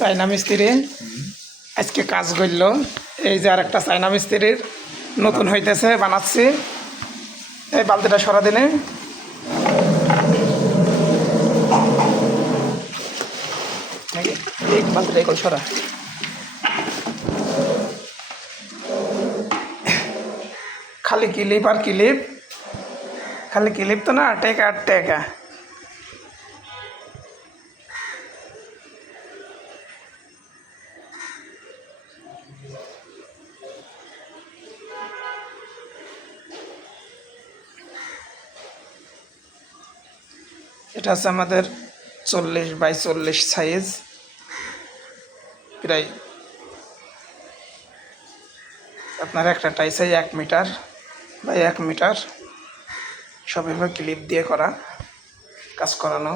China মিস্ত্রি আজকে কাজ করলো। এই যে আর একটা চায়না মিস্ত্রির নতুন হইতেছে, বানাচ্ছি। এই বালতিটা সরা দিনে এই বালতিটা এখন সরা। খালি ক্লিপ আর ক্লিপ, খালি ক্লিপ তো না, টেকা আর টেকা। এটা হচ্ছে আমাদের 40x40 সাইজ, প্রায় আপনার একটা টাই সাইজ 1 মিটার বাই 1 মিটার। সব এভাবে ক্লিপ দিয়ে করা, কাজ করানো।